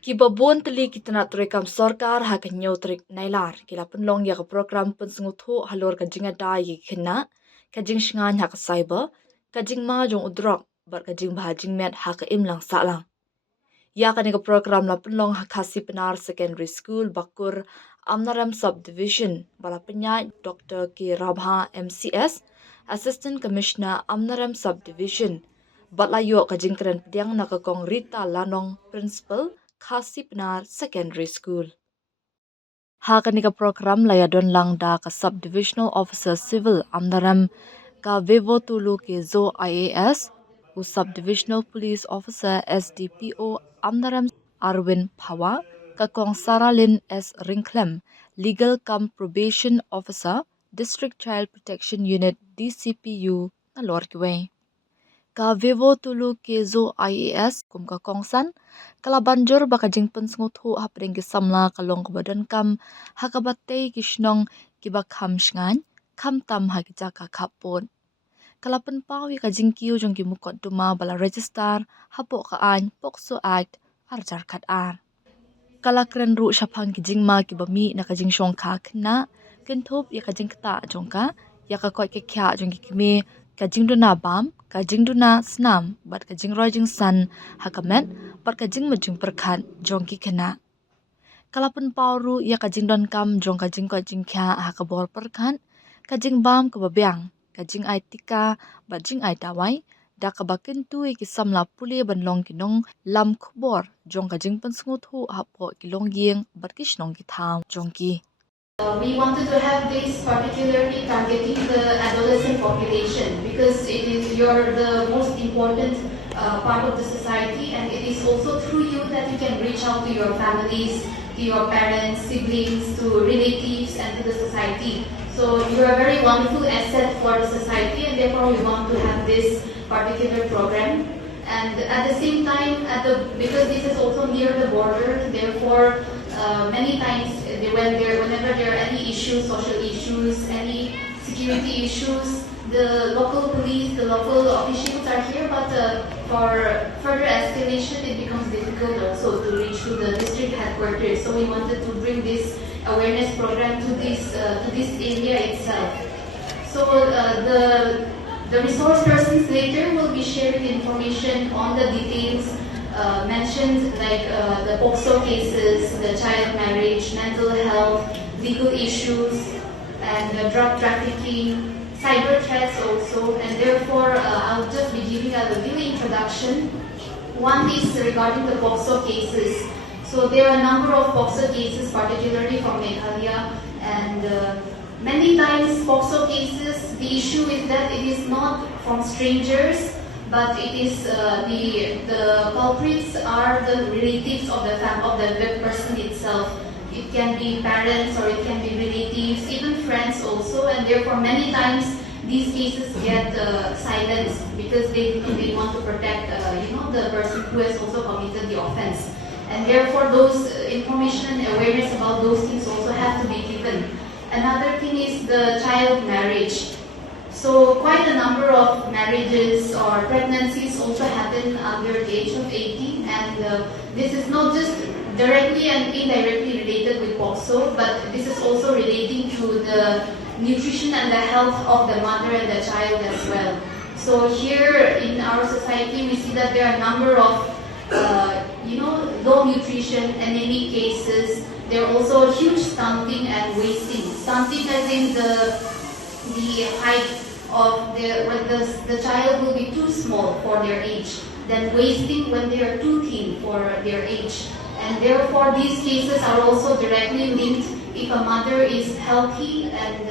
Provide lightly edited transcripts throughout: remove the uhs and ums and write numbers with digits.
Kibabon teli kitana turekam sorkar ha kanyo trik nailar kila penlong ya ka program pynsngewthuh halor ka jingada yi khynnah ka jing shngan ha ka cyber ka jing ma jong drok bar ka jing ba jing met ha ka imlang salang ya ka ni ka program la penlong ha khasi penar secondary school Bakur amnaram subdivision bala penyai Dr. K Rabha MCS Assistant Commissioner amnaram subdivision batla yo ka jing kren pediang na ka kong Rita Lanong principal khasi penar secondary school haka ni ka program layadon lang da ka subdivisional officer civil amnaram ka vivo tulu ke zo IAS u subdivisional police officer SDPO amnaram Arwin Phawa ka kong Saralin S Ringklem legal cum probation officer district child protection unit DCPU na lorkiwe ka vivo tulu ke zo IAS kum ka kongsan kala banjur baka jing pynsngewthuh hapring ki samla kalong ka badan kam hakabate ki shnong ki ba kham shngan kham tam ha ki jaka khapon kala pen pawi ka jing kiu jong ki mukot duma bala register hapo ka an pokso act arjar khat ar kala kren ru shaphang ki jing ma ki bami na ka jing shong kha khna ken thop ya ka jing kta jongka ya ka koi ke kya jong ki me ka jingduna bam ka jingduna snam bat ka jingroi jing san hakamet bat ka jing mujung perkhan jong ki khena kalapun pauru ya ka jingdon kam jong ka jing ko jing kya haka bor perkhan ka jing bam ka babyang ka jing ai tika bat jing ai tawai da ka bakin tu ki samla pule banlong ki nong lam khbor jong ka jing pynsngewthuh hapo ki long yeng bat ki shnong ki tham jong ki We wanted to have this particularly targeting the adolescent population because it is you're the most important part of the society, and it is also through you that you can reach out to your families, to your parents, siblings, to relatives, and to the society. So you are a very wonderful asset for the society, and therefore we want to have this particular program. And at the same time, because this is also near the border, therefore many times whenever there are any issues, social issues, any security issues, the local police, the local officials are here, but for further escalation, it becomes difficult also to reach to the district headquarters. So we wanted to bring this awareness program to this area itself. So the resource persons later will be sharing information on the details mentioned, like the POCSO cases, the child marriage, mental health, legal issues, and drug trafficking, cyber threats also. And therefore, I'll just be giving a little introduction. One is regarding the POCSO cases. So there are a number of POCSO cases, particularly from Meghalaya, and many times POCSO cases, the issue is that it is not from strangers, but it is the culprits are the relatives of the person itself. It can be parents or it can be relatives, even friends also, and therefore many times these cases get silenced because they want to protect the person who has also committed the offense, and therefore those information and awareness about those things also have to be given. Another thing is the child marriage. So quite a number of marriages or pregnancies also happen under the age of 18, and this is not just directly and indirectly related with POCSO, but this is also relating to the nutrition and the health of the mother and the child as well. So here in our society, we see that there are a number of low nutrition, anemic cases. There are also huge stunting and wasting. Stunting as in the height of when the child will be too small for their age, then wasting when they are too thin for their age. And therefore these cases are also directly linked. If a mother is healthy and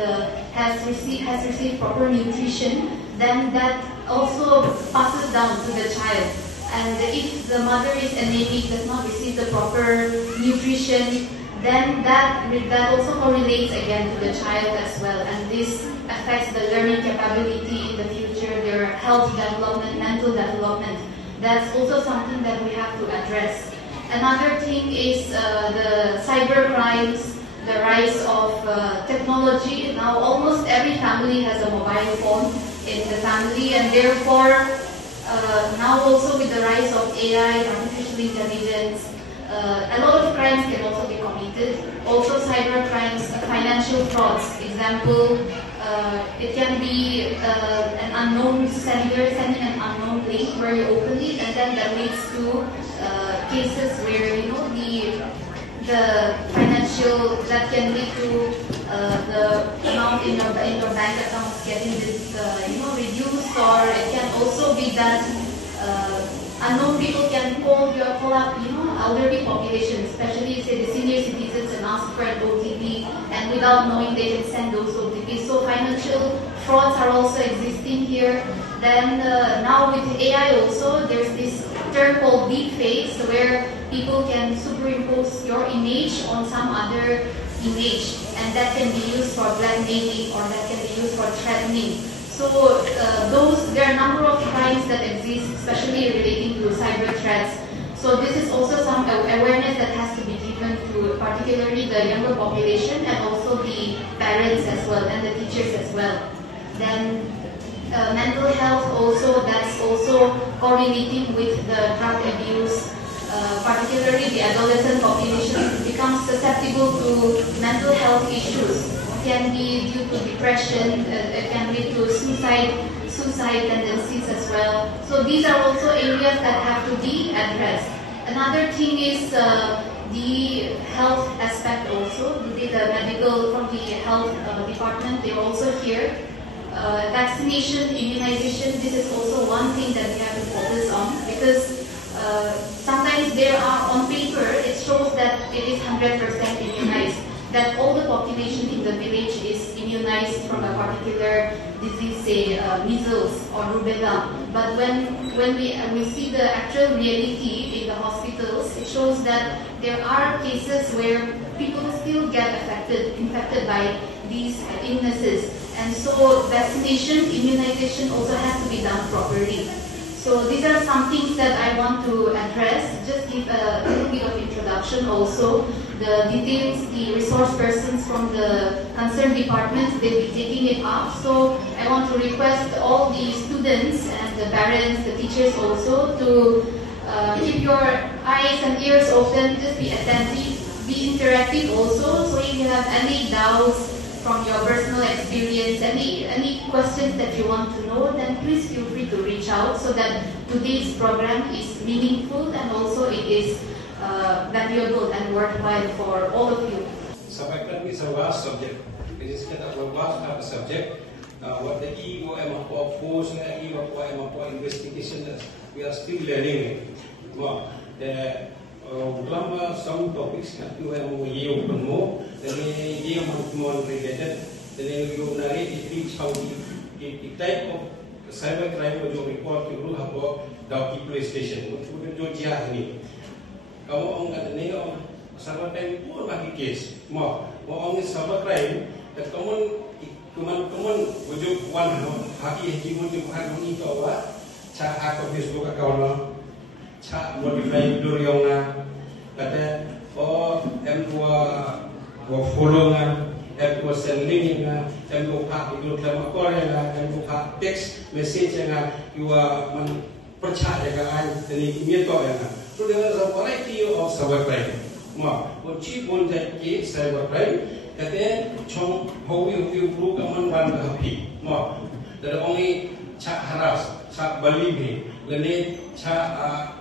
has received proper nutrition, then that also passes down to the child. And if the mother is anemic, does not receive the proper nutrition, then that also correlates again to the child as well, and this affects the learning capability in the future, their health development, mental development. That's also something that we have to address. Another thing is the cyber crimes, the rise of technology. Now almost every family has a mobile phone in the family, and therefore now also with the rise of AI, artificial intelligence, A lot of crimes can also be committed. Also cyber crimes, financial frauds. Example, it can be an unknown sender sending an unknown link where you open it, and then that leads to cases where the financial that can lead to the amount in your bank accounts getting reduced, or it can also be that unknown people can call up elderly population, especially say the senior citizens, and ask for an OTP, and without knowing they can send those OTPs. So financial frauds are also existing here. Then now with AI also, there's this term called deepfakes, where people can superimpose your image on some other image, and that can be used for blackmailing, or that can be used for threatening. So there are a number of crimes that exist, especially relating to cyber threats. So this is also some awareness that has to be given to particularly the younger population, and also the parents as well, and the teachers as well. Then mental health also, that's also correlating with the drug abuse. Particularly the adolescent population becomes susceptible to mental health issues. It can be due to depression, it can lead to suicide tendencies as well. So these are also areas that have to be addressed. Another thing is the health aspect also. The medical from the health department, they're also here. Vaccination, immunization, this is also one thing that we have to focus on, because sometimes there are on paper, it shows that it is 100% immunized, that all the population in the village is immunized from a particular disease, say measles or rubella. But when we see the actual reality in the hospitals, it shows that there are cases where people still get infected by these illnesses. And so vaccination, immunization also has to be done properly. So these are some things that I want to address. Just give a little bit of introduction also. The details, the resource persons from the concerned departments, they'll be taking it up. So I want to request all the students and the parents, the teachers also, to keep your eyes and ears open, just be attentive, be interactive also. So if you have any doubts from your personal experience, any questions that you want to know, then please feel free to reach out, so that today's program is meaningful and also it is valuable and worthwhile for all of you. Sampaikan it's a vast subject. It is kind of a vast subject. What the ego of force and ego of investigation is, we are still learning. Well, some topics that you have open more, then you have more related, then you narrate it how the type of cyber crime which you report you have the police station, which would do Jahani. Kamu ang ni ang cyber crime pun lagi case. Mo ang cyber crime that kuman wujud wan haki wujud hak ni to wa cha hak Facebook account cha modify duriong na kata M2 follow nga M2 send link nga M2 pak itu dalam Korea nga M2 pak text message nga iwa man percaya kan dari mieto nga so there is a variety of cybercrime ma chi pun jadi cybercrime kata chong howi group kaman wan happy ma there only cha haras cha balibi lene cha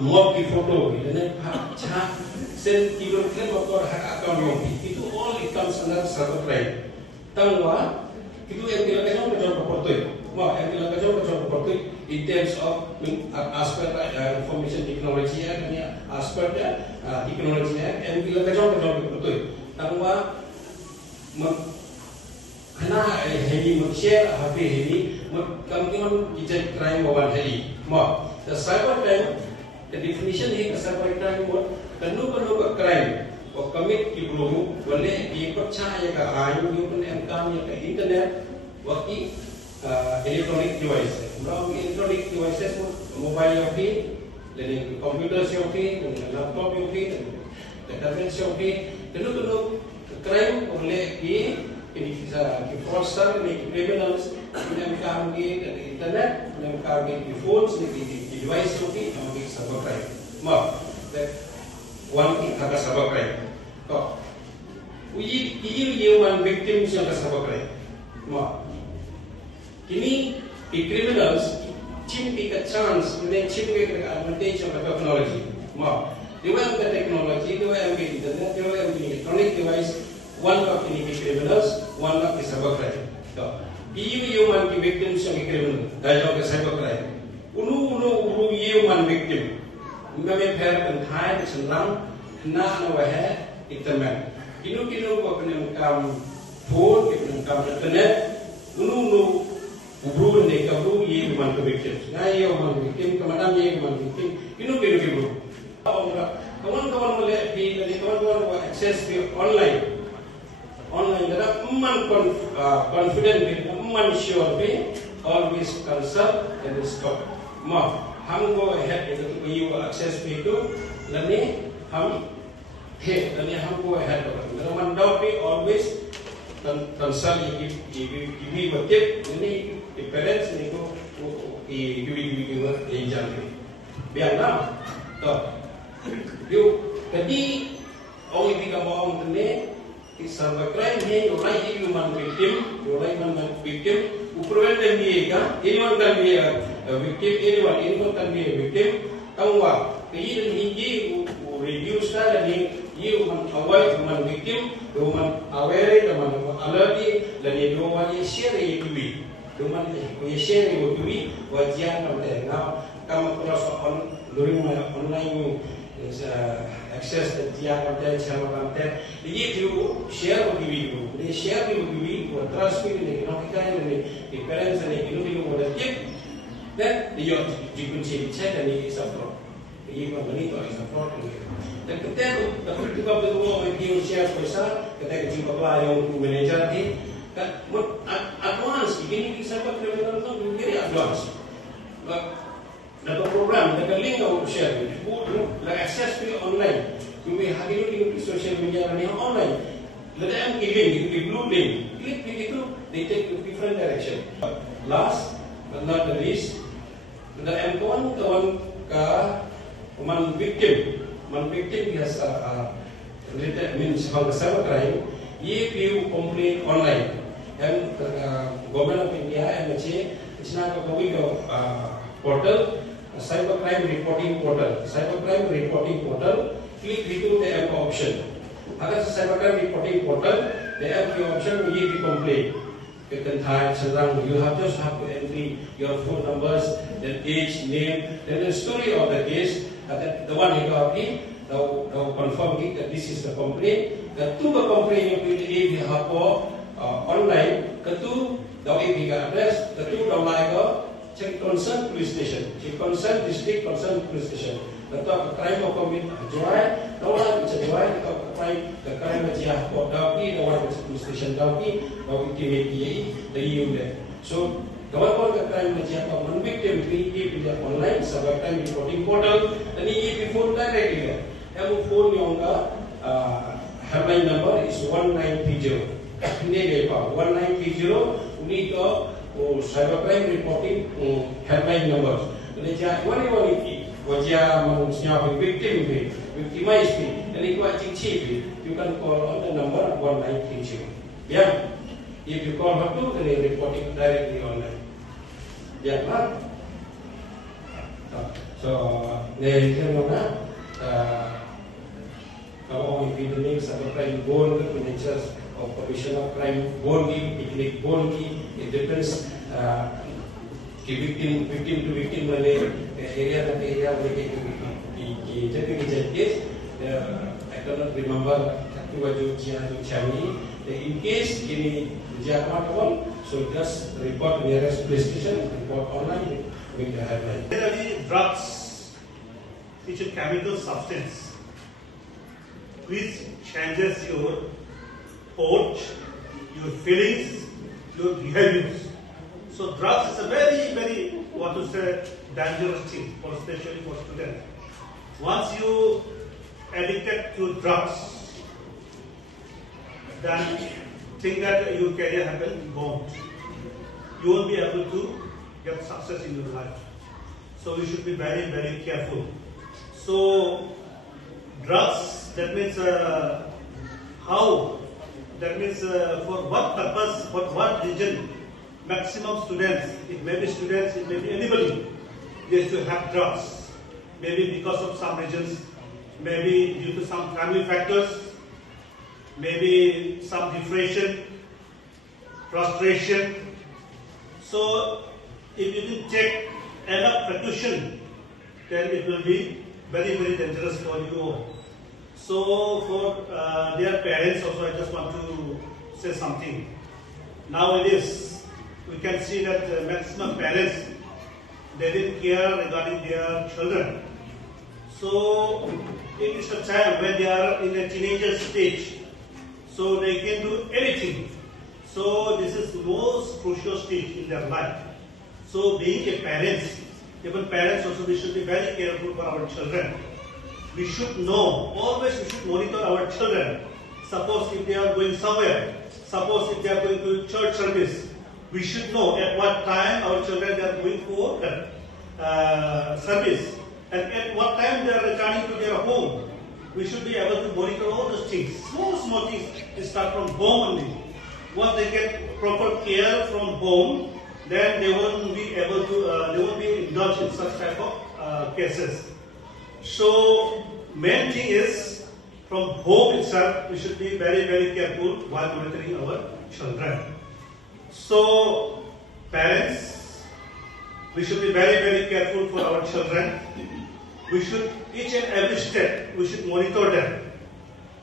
mob di foto dan cha sen kilo kan motor hak account yang itu all it comes under cybercrime tangwa itu yang dilakukan macam property ma yang dilakukan macam property in terms of aspect information technology ya aspect technology yang dilakukan macam property tangwa kena heli share happy heli kami kita crime bawan heli ma the cybercrime. The definition here is cybercrime what kanu crime or commit ki belum boleh dipercaya ke ayu pun engkau ke internet waki electronic devices. Kalau electronic devices mobile yang fi, dan computer yang fi, dan laptop yang fi, dan tablet yang fi, kanu crime boleh di fraudster, di criminals, menyangkau di internet, menyangkau di phones, di device yang fi, ambil cybercrime. Mak, one haka sabakrai. To, one victim yang sabakrai. Ma, kini criminals chim ke chance, they chim ke advantage of technology. Ma, they have the technology, they have the internet, they have the electronic device. One of the criminals, one of the sabakrai. To, one victims yang criminal, dajjal ke sabakrai. Ulu one victim. Kami perhatikan hai kesenang, nak nawah internet. Kinu kau kena kam phone, kena kam internet. Ulu ubru ni kabru ye man victim. Ngai ye man victim, kemadam ye man victim. Kinu bro. Kawan-kawan boleh di kawan-kawan boleh akses di online. Online dalam confident, sure be always consult and stop. Ma. हम go ahead into you access to lani हम go ahead kalau man doubt be always consult give a tip ini parents ni ko give jangan biarlah to you jadi orang yang kamu orang ni cybercrime ni orang human victim upurkan dia kan anyone can be a victim, anyone can be a victim. Tahu apa? Ini hingga reduce dan ini avoid human victim, human aware, human alert, dan ini dua ni share itu, human share itu wajian nampak. Now kamu cross on during online access dan dia nampak cara nampak. Ini tu share itu, ini share itu, trust ini, khynnah ini, parents ini modal tip. Dan dia dikunci cek dan ini support. Ini itu support. Dan ketika kita berdua mungkin share kuasa, ketika kita yang manager ni, advance. Ini sampai kriminal tu menjadi advance. Dapat program, dapat link atau share. Like access to online. Kami hari ini di social media ni online. Lepas link, di blue link, klik itu, they take to different direction. Last but not the least. Dan kawan ka victim biasa related means hal cybercrime. Ye view complaint online and government of India MHA it's not a portal cybercrime reporting portal. Click into the app option. Agar cybercrime reporting portal the app option ye be complaint. You can type, you just have to entry your phone numbers, then age, name, then the story of the case. The one you got in, they'll confirm it that this is the complaint. The two complaint you have online, the two the address, the two the like check concern police station, check concern district concern police station. The crime of commit joy, the one which is joy, the crime which you have got down, the one which is police station down, the EU there. So kawan-kawan ke crime which you have one victim, we online, cybercrime reporting portal, and if phone directly, have phone yung helpline number is 1930. 1930, we need cybercrime reporting helpline numbers. Wajah manusia victimize dan itu acing chief, you can call on the number 1930. Yeah, if you call her to, then report it directly online. Yeah, man. So, kalau kita ni cybercrime bond, natures of commission of crime bond, technique bond, it depends. Victim to victim area case. I cannot remember in case ini jangkauan, so just report nearest police station, report online with the headline. Generally, drugs, which is chemical substance, which changes your thought, your feelings, your behaviors. So drugs is a very, very, what to say, dangerous thing, especially for students. Once you addicted to drugs, then think that your career has been gone. You won't be able to get success in your life. So you should be very, very careful. So drugs, that means how, that means for what purpose, for what reason, maximum students, it may be students, it may be anybody, they should have drugs. Maybe because of some reasons, maybe due to some family factors, maybe some depression, frustration. So if you didn't take enough precaution, then it will be very, very dangerous for you. So for their parents also, I just want to say something. Nowadays, we can see that maximum parents, they didn't care regarding their children. So it is a time when they are in a teenager stage, so they can do anything. So this is the most crucial stage in their life. So being a parent, even parents also, we should be very careful for our children. We should know, always we should monitor our children. Suppose if they are going somewhere, suppose if they are going to church service, we should know at what time our children are going for service, and at what time they are returning to their home. We should be able to monitor all those things. Small things, they start from home only. Once they get proper care from home, then they won't be able to, they won't be indulged in such type of cases. So main thing is, from home itself, we should be very, very careful while monitoring our children. So parents, we should be very, very careful for our children. We should, each and every step, we should monitor them.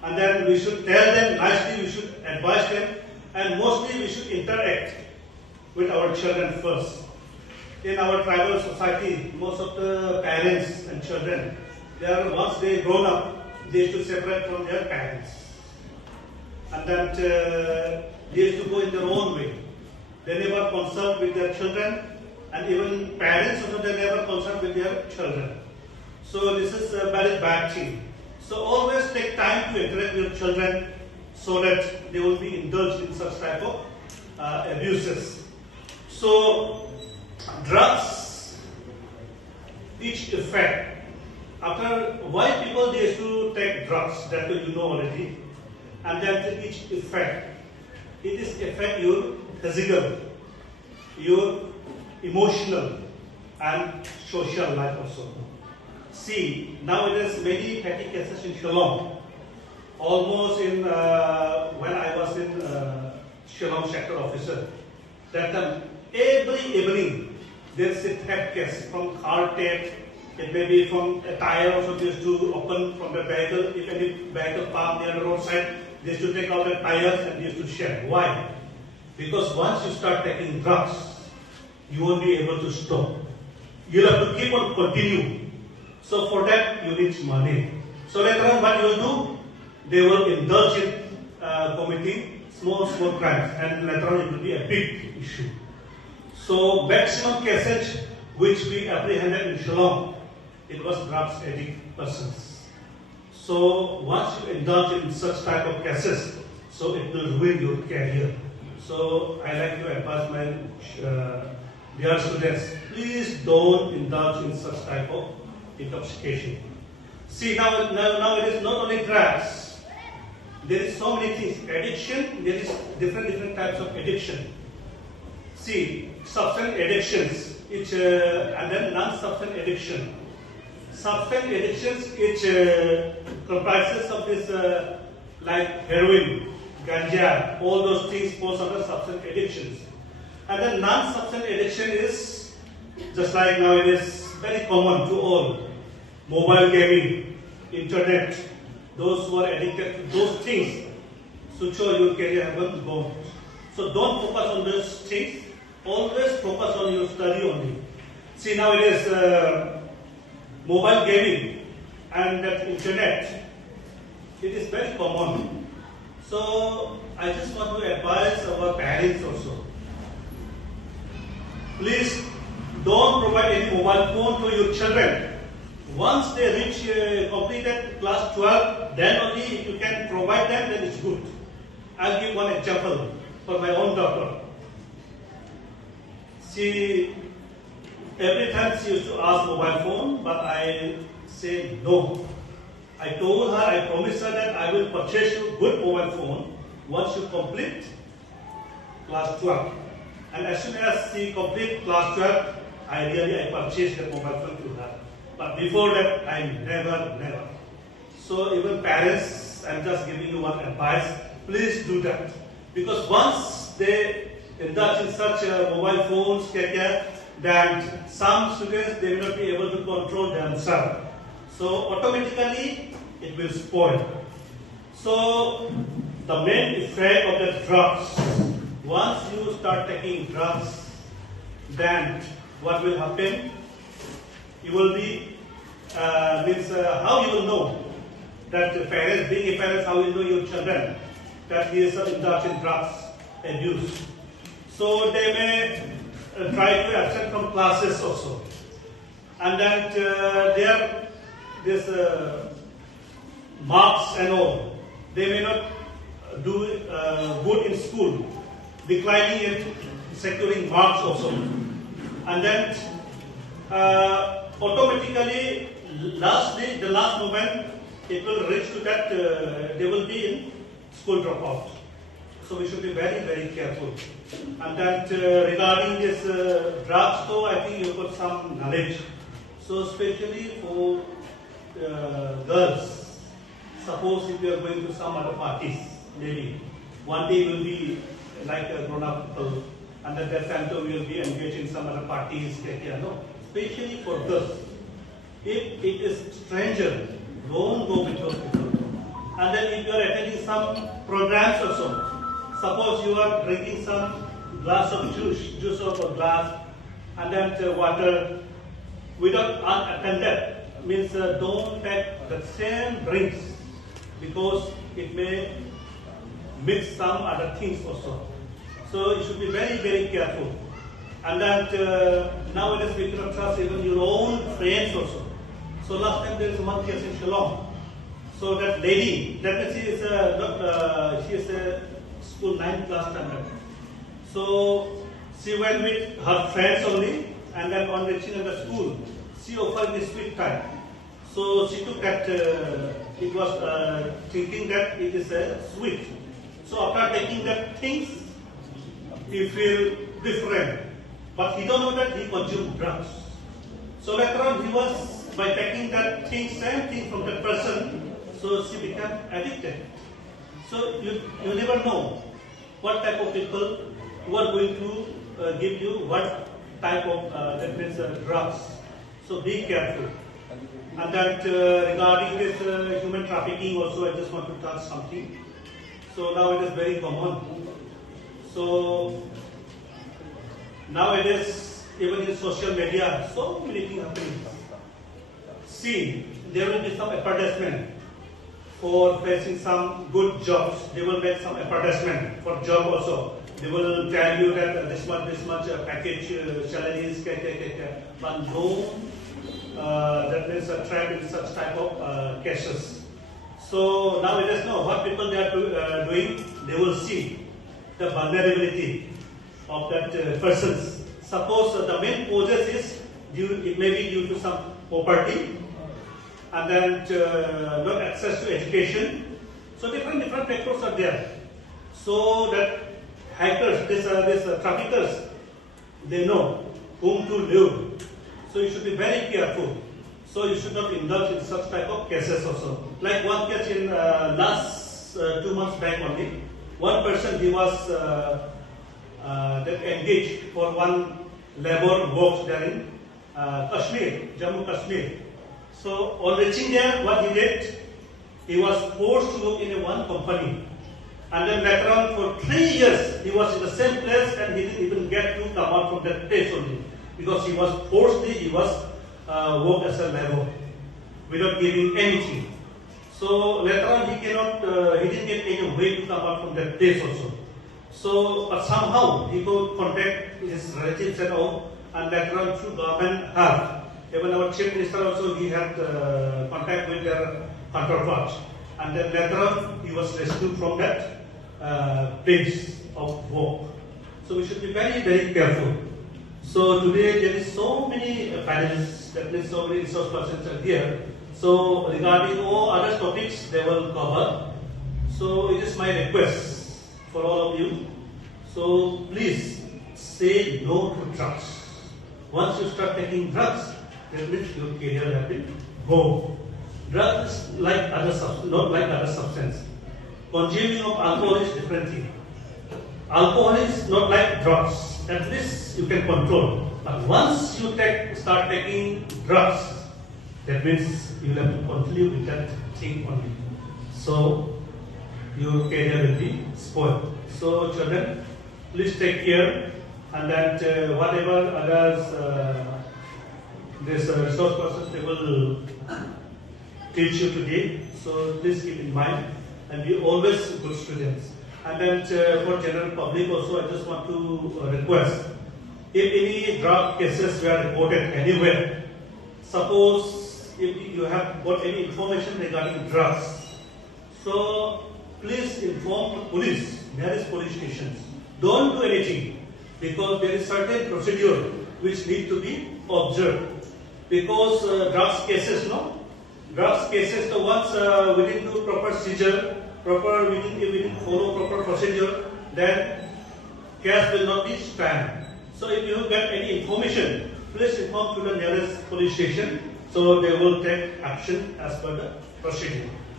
And then we should tell them nicely, we should advise them, and mostly we should interact with our children first. In our tribal society, most of the parents and children, they are, once they grown up, they used to separate from their parents. And that they used to go in their own way. They never consult with their children, and even parents also, they never consult with their children. So this is a very bad thing. So always take time to interact with your children so that they will be indulged in such type of abuses. So drugs, each effect. After why people they used to take drugs, that you know already, and then each effect. It is affect your physical, your emotional, and social life also. See, nowadays many petty cases in Shillong. Almost in when I was in Shillong sector officer, that every evening there is a theft case from car theft. It may be from a tire also used to open from the vehicle. If any vehicle parked near the roadside, they used to take out the tires and they used to share. Why? Because once you start taking drugs, you won't be able to stop. You'll have to keep on continue. So for that you need money. So later on what you will do? They will indulge in committing small crimes, and later on it will be a big issue. So maximum cases which we apprehended in Shillong, it was drugs addict persons. So once you indulge in such type of cases, so it will ruin your career. So I like to advise my dear students, please don't indulge in such type of intoxication. See, now it is not only drugs. There is so many things. Addiction, there is different types of addiction. See, substance addictions, and then non-substance addiction. Substance addictions, it comprises of this like heroin, ganja, all those things falls under substance addictions. And then non-substance addiction is just like now it is very common to all. Mobile gaming, internet, those who are addicted to those things, so sure your career haven't gone. So don't focus on those things, always focus on your study only. See, now it is mobile gaming and that internet, it is very common. So I just want to advise our parents also. Please don't provide any mobile phone to your children. Once they reach completed class 12, then only if you can provide them, then it's good. I'll give one example for my own daughter. She, every time she used to ask mobile phone, but I say no. I told her, I promised her that I will purchase you a good mobile phone once you complete class 12. And as soon as she complete class 12, I purchased the mobile phone to her. But before that, I never. So even parents, I'm just giving you one advice, please do that. Because once they indulge in such mobile phones, then some students, they will not be able to control themselves. So automatically, it will spoil. So the main effect of the drugs, once you start taking drugs, then what will happen? You will be, how you will know that the parents, being a parent, how you know your children that he is indulged in drugs abuse. So they may try to absent from classes also. And then this marks and all, they may not do good in school, declining in securing marks also. And then automatically, lastly, the last moment, it will reach to that they will be in school dropout. So we should be very careful. And that regarding this drugs, though, I think you got some knowledge. So especially for girls, suppose if you are going to some other parties, maybe one day will be like a grown-up people, and at that time we will be engaged in some other parties. No, especially for girls, if it is stranger, don't go with those people. And then if you are attending some programs also, suppose you are drinking some glass of juice of a glass, and then water without unattended, means don't take the same drinks, because it may mix some other things also. So you should be very careful. And then nowadays we cannot trust even your own friends also. So last time there is one case in Shillong. So that lady, that she is she is a school 9th class standard. So she went with her friends only, and then on reaching in the school, she offered me sweet type. So she took that, it was thinking that it is a sweet. So after taking that things, he feel different. But he don't know that he consumed drugs. So later on he was, by taking that thing, same thing from that person, so she became addicted. So you never know what type of people who are going to give you what type of that means drugs. So be careful. And that regarding this human trafficking also, I just want to touch something. So now it is very common. So nowadays, even in social media, so many things happening. See, there will be some advertisement for facing some good jobs. They will make some advertisement for job also. They will tell you that this much package salary is, but no, that means a trap in such type of cases. So nowadays, no, what people they are doing, they will see the vulnerability of that persons. Suppose the main causes is it may be due to some poverty, and then not access to education. So different factors are there. So that hackers, these traffickers, they know whom to lure. So you should be very careful. So you should not indulge in such type of cases also. Like one case in last 2 months back only, one person, he was engaged for one labor work there in Kashmir, Jammu Kashmir. So on reaching there, what he did, he was forced to work in one company. And then later on for 3 years, he was in the same place and he didn't even get to come out from that place only. Because he was forced, he was worked as a labor without giving anything. So later on he didn't get any way to come out from that place also. So but somehow he could contact his relatives and all, and later on through government help. Even our chief minister also, he had contact with their counterparts. And then later on he was rescued from that place of work. So we should be very careful. So today there is so many panelists, that means so many resource persons are here. So regarding all other topics they will cover. So it is my request for all of you. So please say no to drugs. Once you start taking drugs, that means your career has been gone. Drugs is like other substance, not like other substance. Consuming of alcohol is different thing. Alcohol is not like drugs. At least you can control. But once you start taking drugs, that means you have to continue with that thing only. So your career will be spoiled. So children, please take care, and that whatever others this resource person they will teach you today. So please keep in mind and be always good students. And then for general public also, I just want to request, if any drug cases were reported anywhere, suppose if you have got any information regarding drugs, so please inform the police, nearest police stations. Don't do anything, because there is certain procedure which need to be observed. Because drugs cases, no? Drugs cases, the ones we didn't do proper procedure, we didn't follow proper procedure, then case will not be stand. So if you get any information, please inform to the nearest police station, so they will take action as per the procedure.